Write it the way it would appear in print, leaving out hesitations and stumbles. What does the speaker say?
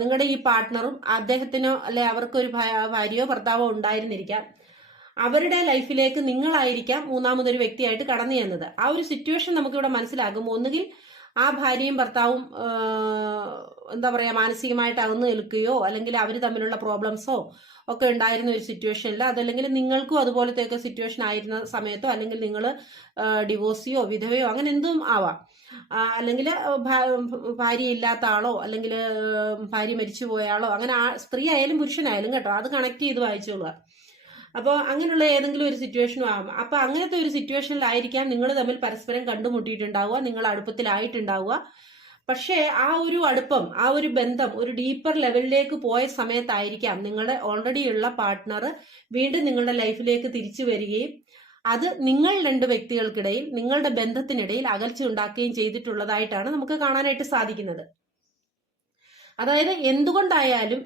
നിങ്ങളുടെ ഈ പാർട്ട്ണറും അദ്ദേഹത്തിനോ അല്ലെ അവർക്കൊരു ഭാര്യയോ ഭർത്താവോ ഉണ്ടായിരുന്നിരിക്കാം. അവരുടെ ലൈഫിലേക്ക് നിങ്ങളായിരിക്കാം മൂന്നാമതൊരു വ്യക്തിയായിട്ട് കടന്നു ചെന്നത്. ആ ഒരു സിറ്റുവേഷൻ നമുക്കിവിടെ മനസ്സിലാകും. ഒന്നുകിൽ ആ ഭാര്യയും ഭർത്താവും എന്താ പറയാ മാനസികമായിട്ട് അകന്നു നിൽക്കുകയോ അല്ലെങ്കിൽ അവർ തമ്മിലുള്ള പ്രോബ്ലംസോ ഒക്കെ ഉണ്ടായിരുന്ന ഒരു സിറ്റുവേഷനിൽ, അതല്ലെങ്കിൽ നിങ്ങൾക്കും അതുപോലത്തെ സിറ്റുവേഷൻ ആയിരുന്ന സമയത്തോ, അല്ലെങ്കിൽ നിങ്ങൾ ഡിവോഴ്സിയോ വിധവയോ അങ്ങനെ എന്തും ആവാം. അല്ലെങ്കിൽ ഭാര്യ ഇല്ലാത്ത ആളോ അല്ലെങ്കിൽ ഭാര്യ മരിച്ചു പോയാളോ, അങ്ങനെ സ്ത്രീ ആയാലും പുരുഷനായാലും കേട്ടോ, അത് കണക്ട് ചെയ്ത് വായിച്ചോളുക. അപ്പോൾ അങ്ങനെയുള്ള ഏതെങ്കിലും ഒരു സിറ്റുവേഷനും ആകും. അപ്പൊ അങ്ങനത്തെ ഒരു സിറ്റുവേഷനിലായിരിക്കാം നിങ്ങൾ തമ്മിൽ പരസ്പരം കണ്ടുമുട്ടിയിട്ടുണ്ടാവുക, നിങ്ങൾ അടുപ്പത്തിലായിട്ടുണ്ടാവുക. പക്ഷേ ആ ഒരു അടുപ്പം, ആ ഒരു ബന്ധം ഒരു ഡീപ്പർ ലെവലിലേക്ക് പോയ സമയത്തായിരിക്കാം നിങ്ങളുടെ ഓൾറെഡി ഉള്ള പാർട്ട്ണർ വീണ്ടും നിങ്ങളുടെ ലൈഫിലേക്ക് തിരിച്ചു വരികയും അത് നിങ്ങൾ രണ്ട് വ്യക്തികൾക്കിടയിൽ, നിങ്ങളുടെ ബന്ധത്തിനിടയിൽ അകൽച്ച ഉണ്ടാക്കുകയും ചെയ്തിട്ടുള്ളതായിട്ടാണ് നമുക്ക് കാണാനായിട്ട് സാധിക്കുന്നത്. അതായത് എന്തുകൊണ്ടായാലും